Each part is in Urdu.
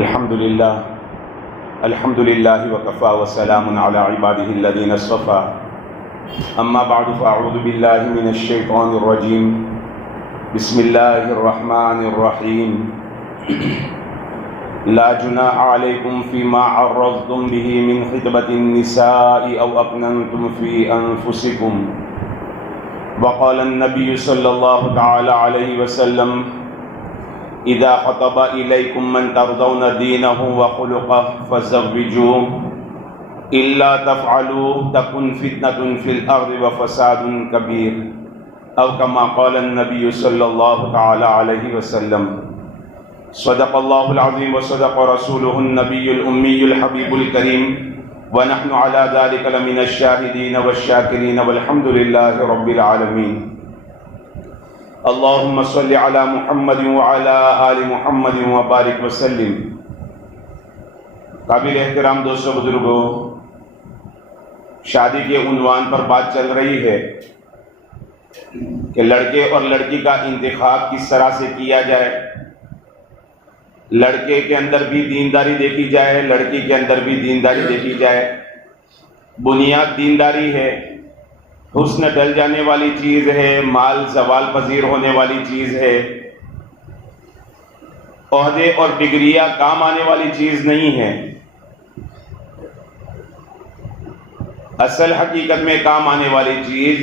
الحمد لله وكفى وسلام على عباده الذين اصطفى اما بعد فاعوذ بالله من الشيطان الرجيم بسم الله الرحمن الرحيم لا جناح عليكم فيما عرضتم به من خطبة النساء او اكننتم في انفسكم وقال النبي صلى الله تعالى عليه وسلم اذا خطب اليكم من ترضون دينه وخلقه فزوجوه الا تفعلوا تكن فتنة في الارض وفساد كبير او كما قال النبي صلى الله تعالى عليه وسلم صدق الله العظيم وصدق رسوله النبي الامي الحبيب الكريم ونحن على ذلك لمن الشاهدين والشاكرين والحمد لله رب العالمين اللهم صل على محمد وعلى آل محمد وبارک وسلم۔ قابل احترام دوستوں بزرگوں، شادی کے عنوان پر بات چل رہی ہے کہ لڑکے اور لڑکی کا انتخاب کس طرح سے کیا جائے۔ لڑکے کے اندر بھی دینداری دیکھی جائے، لڑکی کے اندر بھی دینداری دیکھی جائے۔ بنیاد دینداری ہے، حسن ڈل جانے والی چیز ہے، مال زوال پذیر ہونے والی چیز ہے، عہدے اور ڈگریاں کام آنے والی چیز نہیں ہے۔ اصل حقیقت میں کام آنے والی چیز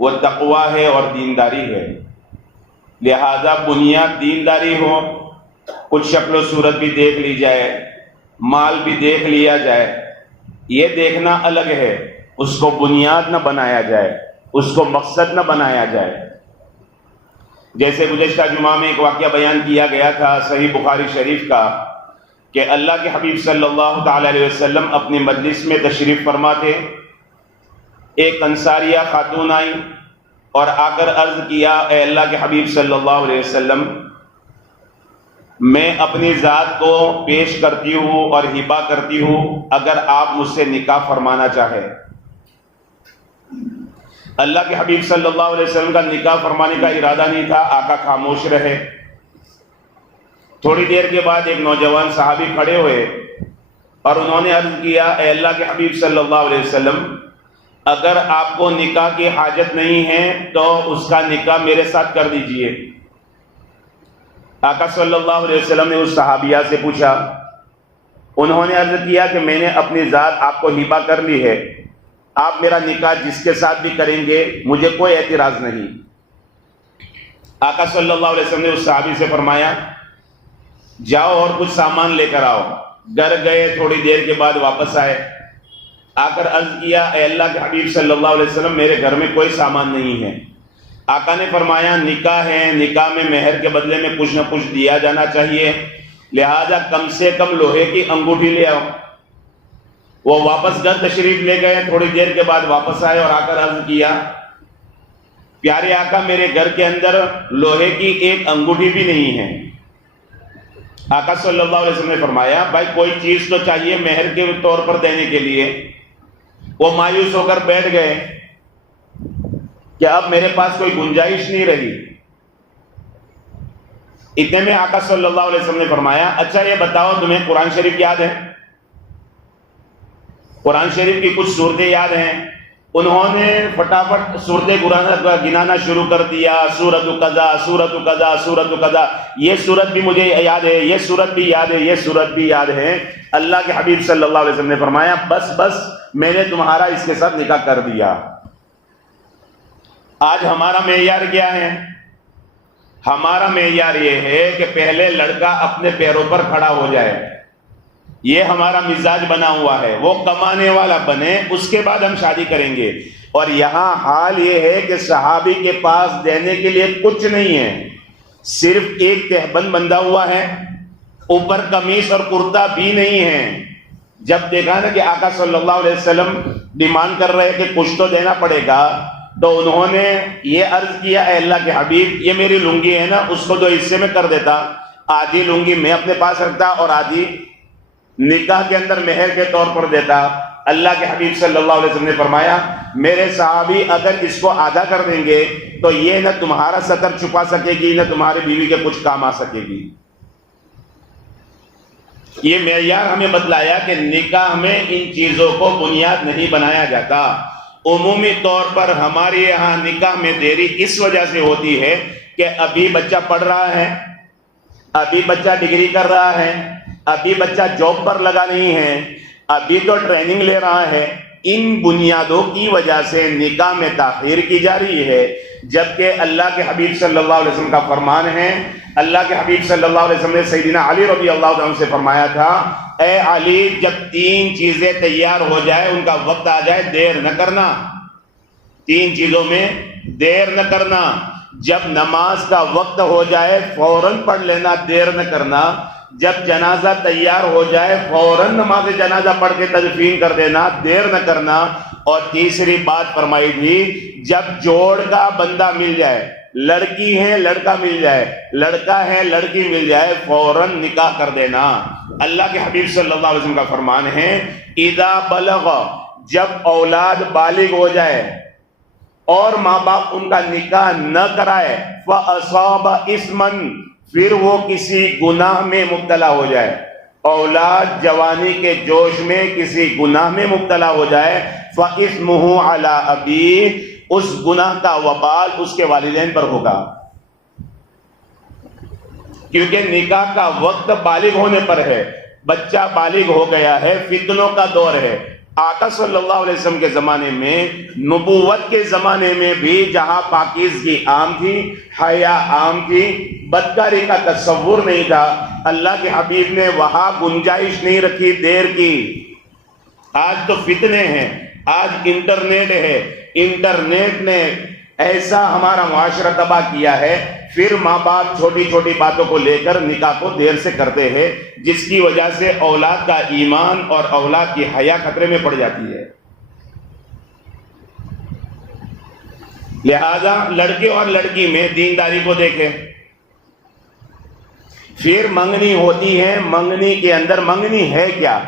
وہ تقویٰ ہے اور دینداری ہے۔ لہذا بنیاد دینداری ہو، کچھ شکل و صورت بھی دیکھ لی جائے، مال بھی دیکھ لیا جائے، یہ دیکھنا الگ ہے، اس کو بنیاد نہ بنایا جائے، اس کو مقصد نہ بنایا جائے۔ جیسے گزشتہ جمعہ میں ایک واقعہ بیان کیا گیا تھا صحیح بخاری شریف کا کہ اللہ کے حبیب صلی اللہ تعالی علیہ وسلم اپنی مجلس میں تشریف فرما تھے۔ ایک انصاریہ خاتون آئی اور آ کر عرض کیا، اے اللہ کے حبیب صلی اللہ علیہ وسلم، میں اپنی ذات کو پیش کرتی ہوں اور ہبہ کرتی ہوں، اگر آپ مجھ سے نکاح فرمانا چاہے۔ اللہ کے حبیب صلی اللہ علیہ وسلم کا نکاح فرمانے کا ارادہ نہیں تھا، آقا خاموش رہے۔ تھوڑی دیر کے بعد ایک نوجوان صحابی کھڑے ہوئے اور انہوں نے عرض کیا، اے اللہ کے حبیب صلی اللہ علیہ وسلم، اگر آپ کو نکاح کی حاجت نہیں ہے تو اس کا نکاح میرے ساتھ کر دیجئے۔ آقا صلی اللہ علیہ وسلم نے اس صحابیہ سے پوچھا، انہوں نے عرض کیا کہ میں نے اپنی ذات آپ کو ہبہ کر لی ہے، آپ میرا نکاح جس کے ساتھ بھی کریں گے مجھے کوئی اعتراض نہیں۔ آقا صلی اللہ علیہ وسلم نے اس صحابی سے فرمایا، جاؤ اور کچھ سامان لے کر آؤ۔ گھر گئے، تھوڑی دیر کے بعد واپس آئے، آ کر عرض کیا، اے اللہ کے حبیب صلی اللہ علیہ وسلم، میرے گھر میں کوئی سامان نہیں ہے۔ آقا نے فرمایا، نکاح ہے، نکاح میں مہر کے بدلے میں کچھ نہ کچھ دیا جانا چاہیے، لہذا کم سے کم لوہے کی انگوٹھی لے آؤ۔ وہ واپس گھر تشریف لے گئے، تھوڑی دیر کے بعد واپس آئے اور آ کر عرض کیا، پیارے آقا، میرے گھر کے اندر لوہے کی ایک انگوٹھی بھی نہیں ہے۔ آقا صلی اللہ علیہ وسلم نے فرمایا، بھائی کوئی چیز تو چاہیے مہر کے طور پر دینے کے لیے۔ وہ مایوس ہو کر بیٹھ گئے کہ اب میرے پاس کوئی گنجائش نہیں رہی۔ اتنے میں آقا صلی اللہ علیہ وسلم نے فرمایا، اچھا یہ بتاؤ تمہیں قرآن شریف یاد ہے؟ قرآن شریف کی کچھ صورتیں یاد ہیں؟ انہوں نے فٹافٹ صورتیں گنانا شروع کر دیا، سورۃ قضا، سورۃ قضا، سورۃ قضا، یہ سورت بھی مجھے یاد ہے، یہ سورت بھی یاد ہے، یہ سورت بھی یاد ہے۔ اللہ کے حبیب صلی اللہ علیہ وسلم نے فرمایا، بس بس میں نے تمہارا اس کے ساتھ نکاح کر دیا۔ آج ہمارا معیار کیا ہے؟ ہمارا معیار یہ ہے کہ پہلے لڑکا اپنے پیروں پر کھڑا ہو جائے، یہ ہمارا مزاج بنا ہوا ہے، وہ کمانے والا بنے، اس کے بعد ہم شادی کریں گے۔ اور یہاں حال یہ ہے کہ صحابی کے پاس دینے کے لیے کچھ نہیں ہے، صرف ایک تہبند بندھا ہوا ہے، اوپر قمیص اور کرتا بھی نہیں ہے۔ جب دیکھا نا کہ آقا صلی اللہ علیہ وسلم ڈیمانڈ کر رہے کہ کچھ تو دینا پڑے گا، تو انہوں نے یہ عرض کیا، اے اللہ کے حبیب، یہ میری لنگی ہے نا، اس کو 2 حصے میں کر دیتا، آدھی لنگی میں اپنے پاس رکھتا اور آدھی نکاح کے اندر مہر کے طور پر دیتا۔ اللہ کے حبیب صلی اللہ علیہ وسلم نے فرمایا، میرے صحابی اگر اس کو آدھا کر دیں گے تو یہ نہ تمہارا ستر چھپا سکے گی، نہ تمہاری بیوی کے کچھ کام آ سکے گی۔ یہ معیار ہمیں بتلایا کہ نکاح میں ان چیزوں کو بنیاد نہیں بنایا جاتا۔ عمومی طور پر ہمارے یہاں نکاح میں دیری اس وجہ سے ہوتی ہے کہ ابھی بچہ پڑھ رہا ہے، ابھی بچہ ڈگری کر رہا ہے، ابھی بچہ جاب پر لگا نہیں ہے، ابھی تو ٹریننگ لے رہا ہے۔ ان بنیادوں کی وجہ سے نکاح میں تاخیر کی جا رہی ہے، جبکہ اللہ کے حبیب صلی اللہ علیہ وسلم کا فرمان ہے۔ اللہ کے حبیب صلی اللہ علیہ وسلم نے سیدنا علی رضی اللہ عنہ سے فرمایا تھا، اے علی، جب 3 چیزیں تیار ہو جائے، ان کا وقت آ جائے، دیر نہ کرنا۔ 3 چیزوں میں دیر نہ کرنا۔ جب نماز کا وقت ہو جائے فوراً پڑھ لینا، دیر نہ کرنا۔ جب جنازہ تیار ہو جائے فوراً نماز جنازہ پڑھ کے تدفین کر دینا، دیر نہ کرنا۔ اور تیسری بات فرمائی تھی، جب جوڑ کا بندہ مل جائے، لڑکی ہے لڑکا مل جائے، لڑکا ہے لڑکی مل جائے، فوراً نکاح کر دینا۔ اللہ کے حبیب صلی اللہ علیہ وسلم کا فرمان ہے، اذا بلغ، جب اولاد بالغ ہو جائے اور ماں باپ ان کا نکاح نہ کرائے، فَأَصَابَ إِثْمًا، پھر وہ کسی گناہ میں مبتلا ہو جائے، اولاد جوانی کے جوش میں کسی گناہ میں مبتلا ہو جائے، فَإِثْمُهُ عَلَىٰ أَبِيهِ، اس گناہ کا وبال اس کے والدین پر ہوگا، کیونکہ نکاح کا وقت بالغ ہونے پر ہے، بچہ بالغ ہو گیا ہے، فتنوں کا دور ہے۔ آقا صلی اللہ علیہ وسلم کے زمانے میں، نبوت کے زمانے میں بھی، جہاں پاکیزگی عام تھی، حیا عام تھی، بدکاری کا تصور نہیں تھا، اللہ کے حبیب نے وہاں گنجائش نہیں رکھی دیر کی۔ آج تو فتنے ہیں، آج انٹرنیٹ ہے، انٹرنیٹ نے ایسا ہمارا معاشرہ تباہ کیا ہے، پھر ماں باپ چھوٹی چھوٹی باتوں کو لے کر نکاح کو دیر سے کرتے ہیں، جس کی وجہ سے اولاد کا ایمان اور اولاد کی حیا خطرے میں پڑ جاتی ہے۔ لہذا لڑکے اور لڑکی میں دینداری کو دیکھیں۔ پھر منگنی ہوتی ہے، منگنی کے اندر منگنی ہے کیا؟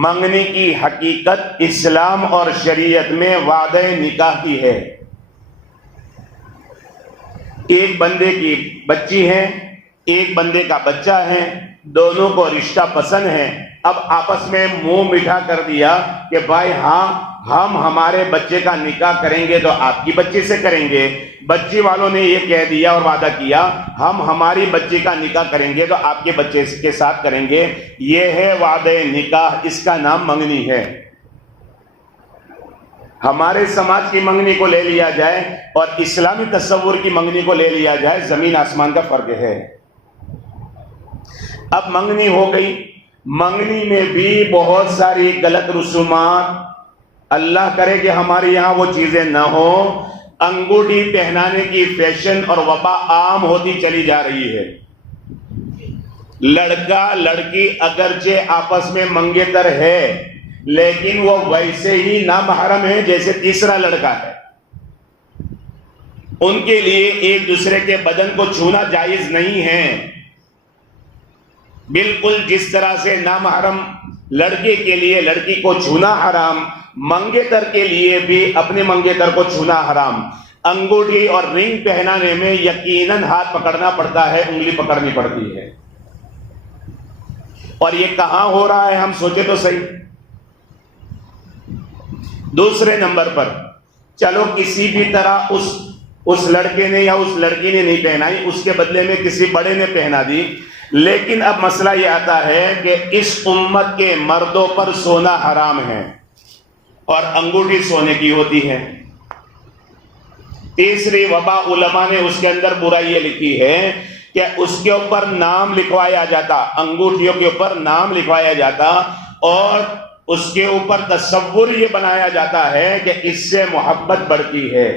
منگنی کی حقیقت اسلام اور شریعت میں وعدہ نکاح کی ہے۔ ایک بندے کی بچی ہے، ایک بندے کا بچہ ہے، دونوں کو رشتہ پسند ہے، اب آپس میں منہ میٹھا کر دیا کہ بھائی ہاں، ہم ہمارے بچے کا نکاح کریں گے تو آپ کی بچی سے کریں گے۔ بچی والوں نے یہ کہہ دیا اور وعدہ کیا، ہم ہماری بچی کا نکاح کریں گے تو آپ کے بچے کے ساتھ کریں گے۔ یہ ہے وعدہ نکاح، اس کا نام منگنی ہے۔ ہمارے سماج کی منگنی کو لے لیا جائے اور اسلامی تصور کی منگنی کو لے لیا جائے، زمین آسمان کا فرق ہے۔ اب منگنی ہو گئی، منگنی میں بھی بہت ساری غلط رسومات، اللہ کرے کہ ہمارے یہاں وہ چیزیں نہ ہوں۔ انگوٹھی پہنانے کی فیشن اور وبا عام ہوتی چلی جا رہی ہے۔ لڑکا لڑکی اگرچہ آپس میں منگیتر ہے، لیکن وہ ویسے ہی نامحرم ہے جیسے تیسرا لڑکا ہے۔ ان کے لیے ایک دوسرے کے بدن کو چھونا جائز نہیں ہے، بالکل جس طرح سے نامحرم لڑکے کے لیے لڑکی کو چھونا حرام، منگیتر کے لیے بھی اپنے منگیتر کو چھونا حرام۔ انگوٹھی اور رنگ پہنانے میں یقیناً ہاتھ پکڑنا پڑتا ہے، انگلی پکڑنی پڑتی ہے، اور یہ کہاں ہو رہا ہے ہم سوچے تو صحیح۔ دوسرے نمبر پر، چلو کسی بھی طرح اس لڑکے نے یا اس لڑکی نے نہیں پہنائی، اس کے بدلے میں کسی بڑے نے پہنا دی، لیکن اب مسئلہ یہ آتا ہے کہ اس امت کے مردوں پر سونا حرام ہے اور انگوٹھی سونے کی ہوتی ہے۔ تیسری وبا علماء نے اس کے اندر برائی یہ لکھی ہے کہ اس کے اوپر نام لکھوایا جاتا، انگوٹھیوں کے اوپر نام لکھوایا جاتا، اور اس کے اوپر تصور یہ بنایا جاتا ہے کہ اس سے محبت بڑھتی ہے۔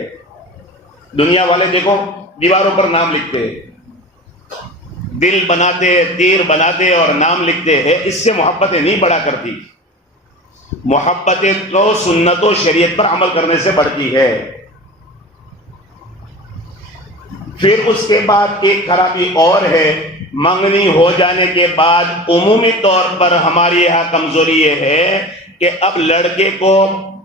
دنیا والے دیکھو دیواروں پر نام لکھتے ہیں، دل بناتے، تیر بناتے اور نام لکھتے ہیں، اس سے محبتیں نہیں بڑھا کرتی۔ محبتیں تو سنت و شریعت پر عمل کرنے سے بڑھتی ہے۔ پھر اس کے بعد ایک خرابی اور ہے، منگنی ہو جانے کے بعد عمومی طور پر ہماری یہاں کمزوری یہ ہے کہ اب لڑکے کو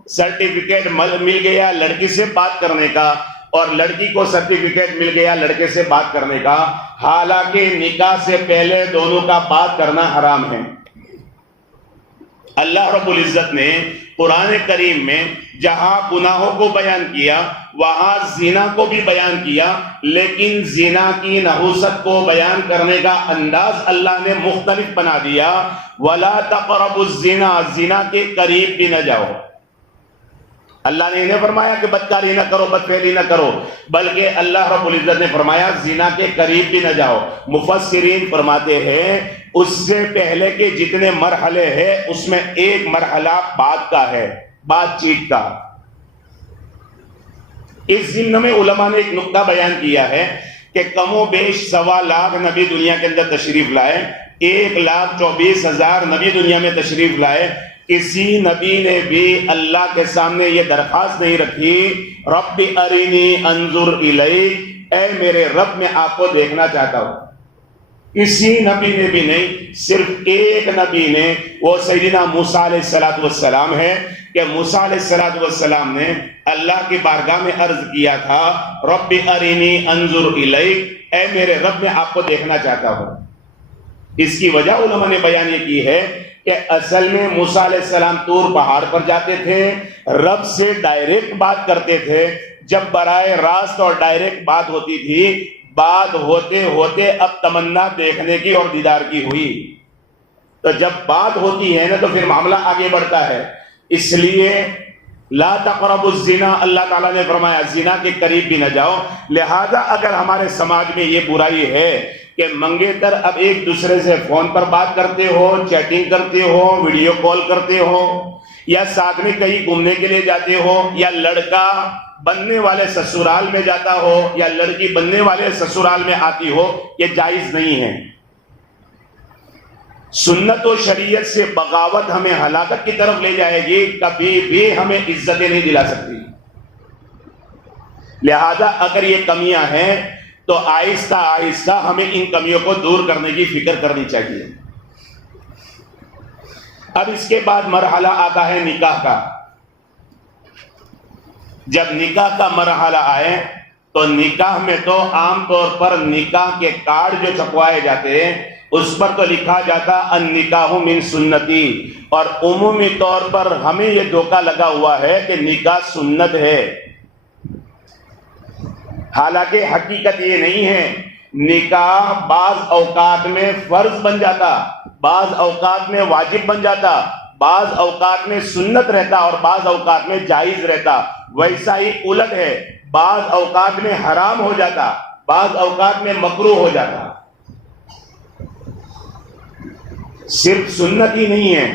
سرٹیفکیٹ مل گیا لڑکی سے بات کرنے کا، اور لڑکی کو سرٹیفکیٹ مل گیا لڑکے سے بات کرنے کا، حالانکہ نکاح سے پہلے دونوں کا بات کرنا حرام ہے۔ اللہ رب العزت نے قرآن کریم میں جہاں گناہوں کو بیان کیا وہاں زنا کو بھی بیان کیا، لیکن زنا کی نحوست کو بیان کرنے کا انداز اللہ نے مختلف بنا دیا۔ وَلَا تَقْرَبُوا الزِّنَا، زنا کے قریب بھی نہ جاؤ۔ اللہ نے انہیں فرمایا کہ بدکاری نہ کرو، بدفعلی نہ کرو، بلکہ اللہ رب العزت نے فرمایا زنا کے قریب بھی نہ جاؤ۔ مفسرین فرماتے ہیں اس سے پہلے کے جتنے مرحلے ہیں اس میں ایک مرحلہ بات کا ہے، بات چیت کا۔ اس ضمن میں علماء نے ایک نقطہ بیان کیا ہے کہ کم و بیش 1.25 لاکھ نبی دنیا کے اندر تشریف لائے، 1,24,000 نبی دنیا میں تشریف لائے، کسی نبی نے بھی اللہ کے سامنے یہ درخواست نہیں رکھی رب ارینی انظر الیک، اے میرے رب میں آپ کو دیکھنا چاہتا ہوں۔ کسی نبی نے بھی نہیں، صرف ایک نبی نے، وہ سیدنا موسیٰ علیہ السلام ہے کہ موسیٰ علیہ السلام نے اللہ کی بارگاہ میں عرض کیا تھا رب ارینی انظر الیک، اے میرے رب میں آپ کو دیکھنا چاہتا ہوں۔ اس کی وجہ علماء نے بیان یہ کی ہے کہ اصل میں موسیٰ علیہ السلام طور پہاڑ پر جاتے تھے، رب سے ڈائریکٹ بات کرتے تھے۔ جب براہ راست اور ڈائریکٹ بات ہوتی تھی، بات ہوتے ہوتے اب تمنا دیکھنے کی اور دیدار کی ہوئی، تو جب بات ہوتی ہے نا تو پھر معاملہ آگے بڑھتا ہے۔ اس لیے لا تقربوا الزنا، اللہ تعالیٰ نے فرمایا زنا کے قریب بھی نہ جاؤ۔ لہذا اگر ہمارے سماج میں یہ برائی ہے کہ منگیتر اب ایک دوسرے سے فون پر بات کرتے ہو، چیٹنگ کرتے ہو، ویڈیو کال کرتے ہو، یا ساتھ میں کہیں گھومنے کے لیے جاتے ہو، یا لڑکا بننے والے سسرال میں جاتا ہو یا لڑکی بننے والے سسرال میں آتی ہو، یہ جائز نہیں ہے۔ سنت و شریعت سے بغاوت ہمیں ہلاکت کی طرف لے جائے گی، کبھی بھی ہمیں عزتیں نہیں دلا سکتی۔ لہذا اگر یہ کمیاں ہیں تو آہستہ آہستہ ہمیں ان کمیوں کو دور کرنے کی فکر کرنی چاہیے۔ اب اس کے بعد مرحلہ آتا ہے نکاح کا۔ جب نکاح کا مرحلہ آئے تو نکاح میں تو عام طور پر نکاح کے کارڈ جو چھپوائے جاتے ہیں اس پر تو لکھا جاتا النکاح من سنتی، اور عمومی طور پر ہمیں یہ دھوکہ لگا ہوا ہے کہ نکاح سنت ہے، حالانکہ حقیقت یہ نہیں ہے۔ نکاح بعض اوقات میں فرض بن جاتا، بعض اوقات میں واجب بن جاتا، بعض اوقات میں سنت رہتا اور بعض اوقات میں جائز رہتا۔ ویسا ہی الٹ ہے، بعض اوقات میں حرام ہو جاتا، بعض اوقات میں مکروہ ہو جاتا۔ صرف سنت ہی نہیں ہے۔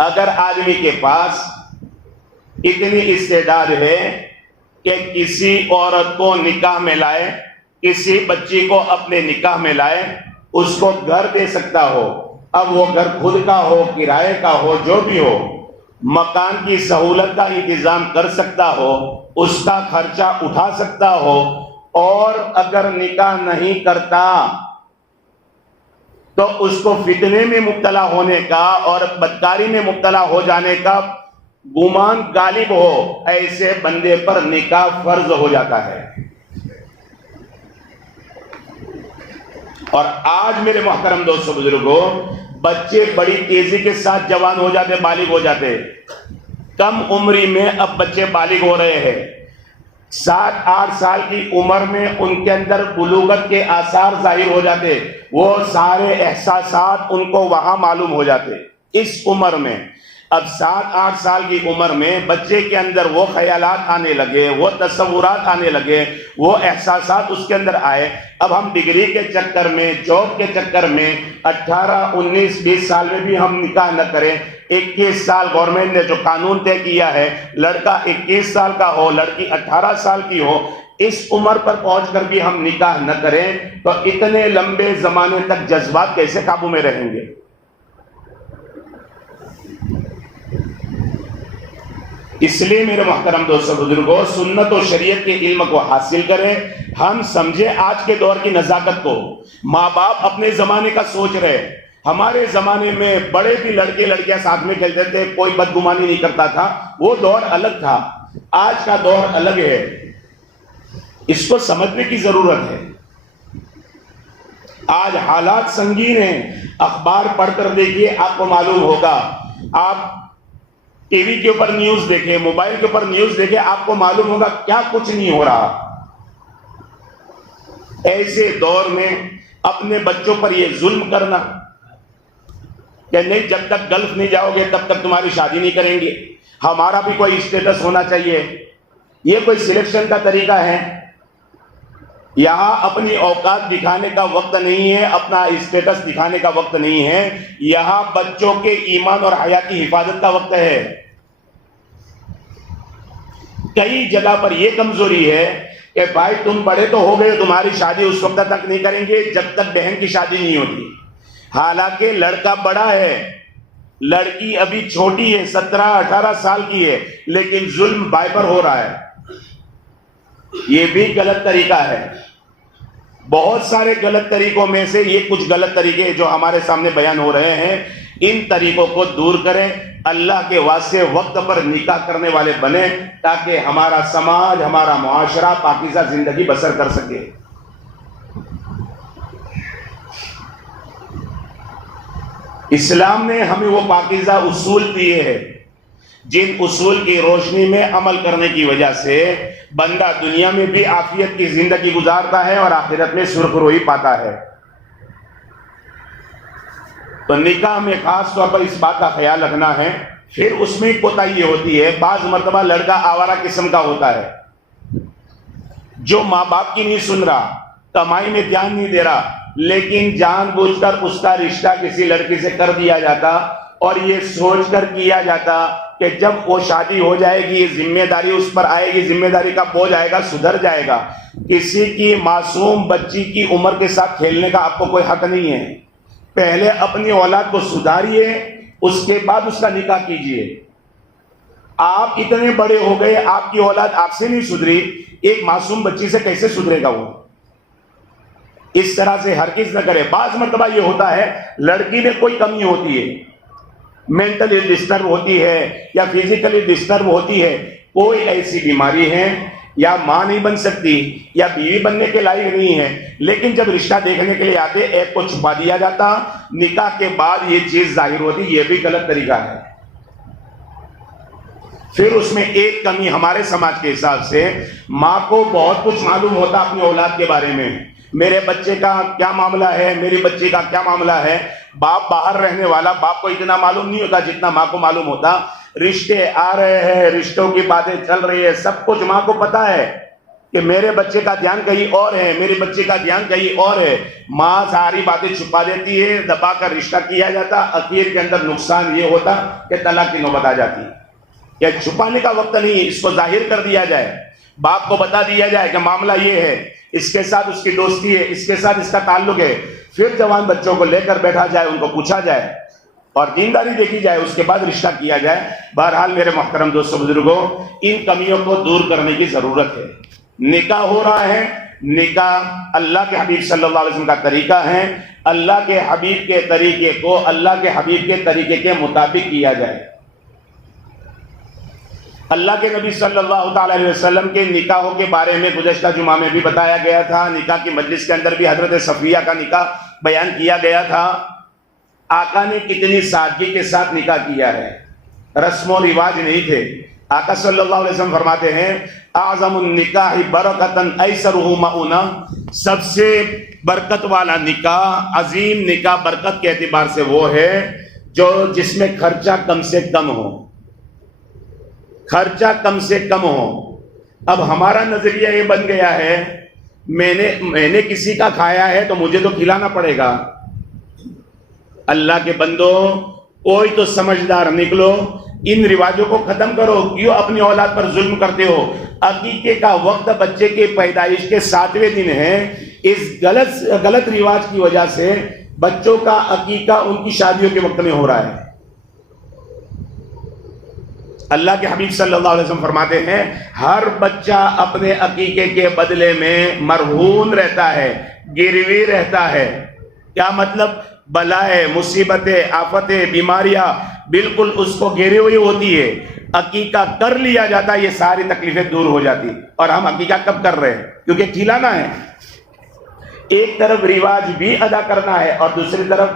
اگر آدمی کے پاس اتنی استعداد ہے کہ کسی عورت کو نکاح میں لائے، کسی بچی کو اپنے نکاح میں لائے، اس کو گھر دے سکتا ہو، اب وہ گھر خود کا ہو، کرائے کا ہو، جو بھی ہو، مکان کی سہولت کا انتظام کر سکتا ہو، اس کا خرچہ اٹھا سکتا ہو، اور اگر نکاح نہیں کرتا تو اس کو فتنے میں مبتلا ہونے کا اور بدکاری میں مبتلا ہو جانے کا گمان غالب ہو، ایسے بندے پر نکاح فرض ہو جاتا ہے۔ اور آج میرے محترم دوستو بزرگوں، بچے بڑی تیزی کے ساتھ جوان ہو جاتے، بالغ ہو جاتے، کم عمری میں اب بچے بالغ ہو رہے ہیں۔ 7-8 سال کی عمر میں ان کے اندر بلوغت کے آثار ظاہر ہو جاتے، وہ سارے احساسات ان کو وہاں معلوم ہو جاتے۔ اس عمر میں اب 7-8 سال کی عمر میں بچے کے اندر وہ خیالات آنے لگے، وہ تصورات آنے لگے، وہ احساسات اس کے اندر آئے۔ اب ہم ڈگری کے چکر میں، جاب کے چکر میں 18, 19, 20 سال میں بھی ہم نکاح نہ کریں۔ 21 سال گورنمنٹ نے جو قانون طے کیا ہے، لڑکا 21 سال کا ہو، لڑکی 18 سال کی ہو، اس عمر پر پہنچ کر بھی ہم نکاح نہ کریں تو اتنے لمبے زمانے تک جذبات کیسے قابو میں رہیں گے؟ اس لیے میرے محترم دوستو بزرگوں، سنت و شریعت کے علم کو حاصل کریں۔ ہم سمجھے آج کے دور کی نزاکت کو۔ ماں باپ اپنے زمانے کا سوچ رہے، ہمارے زمانے میں بڑے بھی لڑکے لڑکیاں ساتھ میں کھیلتے تھے، کوئی بدگمانی نہیں کرتا تھا، وہ دور الگ تھا۔ آج کا دور الگ ہے، اس کو سمجھنے کی ضرورت ہے۔ آج حالات سنگین ہیں، اخبار پڑھ کر دیکھیے، آپ کو معلوم ہوگا. آپ ٹی وی کے اوپر نیوز دیکھیں، موبائل کے اوپر نیوز دیکھیں، آپ کو معلوم ہوگا کیا کچھ نہیں ہو رہا. ایسے دور میں اپنے بچوں پر یہ ظلم کرنا کہ نہیں، جب تک گلف نہیں جاؤ گے تب تک تمہاری شادی نہیں کریں گے، ہمارا بھی کوئی اسٹیٹس ہونا چاہیے. یہ کوئی سلیکشن کا طریقہ ہے؟ یہاں اپنی اوقات دکھانے کا وقت نہیں ہے، اپنا اسٹیٹس دکھانے کا وقت نہیں ہے. یہاں بچوں کے ایمان اور حیا کی حفاظت کا وقت ہے. کئی جگہ پر یہ کمزوری ہے کہ بھائی تم بڑے تو ہو گئے، تمہاری شادی اس وقت تک نہیں کریں گے جب تک بہن کی شادی نہیں ہوتی. حالانکہ لڑکا بڑا ہے، لڑکی ابھی چھوٹی ہے، 17-18 سال کی ہے، لیکن ظلم بھائی پر ہو رہا ہے. یہ بھی غلط طریقہ ہے. بہت سارے غلط طریقوں میں سے یہ کچھ غلط طریقے جو ہمارے سامنے بیان ہو رہے ہیں، ان طریقوں کو دور کریں. اللہ کے واسطے وقت پر نکاح کرنے والے بنیں تاکہ ہمارا سماج، ہمارا معاشرہ پاکیزہ زندگی بسر کر سکے. اسلام نے ہمیں وہ پاکیزہ اصول دیے ہیں جن اصول کی روشنی میں عمل کرنے کی وجہ سے بندہ دنیا میں بھی عافیت کی زندگی گزارتا ہے اور آخرت میں سرخروئی پاتا ہے. تو نکاح میں خاص طور پر اس بات کا خیال رکھنا ہے. پھر اس میں کوتاہی ہوتی ہے. بعض مرتبہ لڑکا آوارہ قسم کا ہوتا ہے جو ماں باپ کی نہیں سن رہا، کمائی میں دھیان نہیں دے رہا، لیکن جان بوجھ کر اس کا رشتہ کسی لڑکی سے کر دیا جاتا اور یہ سوچ کر کیا جاتا کہ جب وہ شادی ہو جائے گی یہ ذمہ داری اس پر آئے گی، ذمہ داری کا بوجھ آئے گا، سدھر جائے گا. کسی کی معصوم بچی کی عمر کے ساتھ کھیلنے کا آپ کو کوئی حق نہیں ہے. پہلے اپنی اولاد کو سدھاریے، اس کے بعد اس کا نکاح کیجیے. آپ اتنے بڑے ہو گئے، آپ کی اولاد آپ سے نہیں سدھری، ایک معصوم بچی سے کیسے سدھرے گا وہ؟ اس طرح سے ہرگز نہ کرے. بعض مرتبہ یہ ہوتا ہے لڑکی میں کوئی کمی ہوتی ہے، مینٹلی ڈسٹرب ہوتی ہے یا فزیکلی ڈسٹرب ہوتی ہے، کوئی ایسی بیماری ہے، یا ماں نہیں بن سکتی یا بیوی بننے کے لائق نہیں ہے، لیکن جب رشتہ دیکھنے کے لیے آتے ایک کو چھپا دیا جاتا، نکاح کے بعد یہ چیز ظاہر ہوتی. یہ بھی غلط طریقہ ہے. پھر اس میں ایک کمی ہمارے سماج کے حساب سے، ماں کو بہت کچھ معلوم ہوتا اپنی اولاد کے بارے میں، میرے بچے کا کیا معاملہ ہے، میری بچی کا کیا معاملہ ہے. باپ باہر رہنے والا، باپ کو اتنا معلوم نہیں ہوتا جتنا ماں کو معلوم ہوتا. رشتے آ رہے ہیں، رشتوں کی باتیں چل رہی ہے، سب کچھ ماں کو پتا ہے کہ میرے بچے کا دھیان کہیں اور ہے، میری بچی کا دھیان کہیں اور ہے. ماں ساری باتیں چھپا دیتی ہے، دبا کر رشتہ کیا جاتا. اخیر کے اندر نقصان یہ ہوتا کہ طلاق کی نوبت آ جاتی. یا چھپانے کا وقت نہیں ہے، اس کو ظاہر کر دیا جائے، باپ کو بتا دیا جائے کہ معاملہ یہ ہے، اس کے ساتھ اس کی دوستی ہے، اس کے ساتھ اس کا تعلق ہے. پھر جوان بچوں کو لے کر بیٹھا جائے، ان کو پوچھا جائے اور دینداری دیکھی جائے، اس کے بعد رشتہ کیا جائے. بہرحال میرے محترم دوستوں بزرگوں، ان کمیوں کو دور کرنے کی ضرورت ہے. نکاح ہو رہا ہے، نکاح اللہ کے حبیب صلی اللہ علیہ وسلم کا طریقہ ہے. اللہ کے حبیب کے طریقے کو اللہ کے حبیب کے طریقے کے مطابق کیا جائے. اللہ کے نبی صلی اللہ تعالی علیہ وسلم کے نکاحوں کے بارے میں گزشتہ جمعہ میں بھی بتایا گیا تھا. نکاح کی مجلس کے اندر بھی حضرت صفیہ کا نکاح بیان کیا گیا تھا. آقا نے کتنی سادگی کے ساتھ نکاح کیا ہے، رسم و رواج نہیں تھے. آقا صلی اللہ علیہ وسلم فرماتے ہیں اعظم النکاح برکتاً ایسرہ مؤونہ، سب سے برکت والا نکاح، عظیم نکاح برکت کے اعتبار سے وہ ہے جو جس میں خرچہ کم سے کم ہو، خرچہ کم سے کم ہو. اب ہمارا نظریہ یہ بن گیا ہے میں نے کسی کا کھایا ہے تو مجھے تو کھلانا پڑے گا. اللہ کے بندو، کوئی تو سمجھدار نکلو، ان رواجوں کو ختم کرو. کیوں اپنی اولاد پر ظلم کرتے ہو؟ عقیقے کا وقت بچے کے پیدائش کے 7ویں دن ہے. اس غلط رواج کی وجہ سے بچوں کا عقیقہ ان کی شادیوں کے وقت میں ہو رہا ہے. اللہ کے حبیب صلی اللہ علیہ وسلم فرماتے ہیں ہر بچہ اپنے عقیقے کے بدلے میں مرہون رہتا ہے، گروی رہتا ہے. کیا مطلب؟ بلائیں، مصیبتیں، آفتیں، بیماریاں بالکل اس کو گھیری ہوئی ہوتی ہے. عقیقہ کر لیا جاتا ہے، یہ ساری تکلیفیں دور ہو جاتی. اور ہم عقیقہ کب کر رہے ہیں؟ کیونکہ کھلانا ہے. ایک طرف رواج بھی ادا کرنا ہے اور دوسری طرف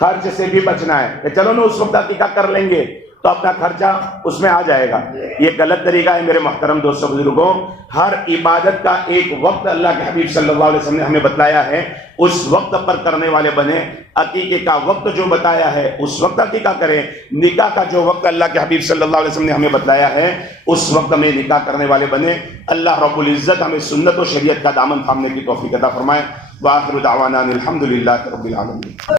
خرچ سے بھی بچنا ہے کہ چلو نا اس وقت عقیقہ کر لیں گے تو اپنا خرچہ اس میں آ جائے گا. یہ غلط طریقہ ہے میرے محترم دوستوں بزرگوں. ہر عبادت کا ایک وقت اللہ کے حبیب صلی اللہ علیہ وسلم نے ہمیں بتلایا ہے, اس وقت پر کرنے والے بنے. عقیقے کا وقت جو بتایا ہے اس وقت عقیقہ کریں. نکاح کا جو وقت اللہ کے حبیب صلی اللہ علیہ وسلم نے ہمیں بتلایا ہے اس وقت میں نکاح کرنے والے بنے. اللہ رب العزت ہمیں سنت و شریعت کا دامن تھامنے کی توفیق عطا فرمائے. وآخر دعوانا الحمد للہ رب العالمین.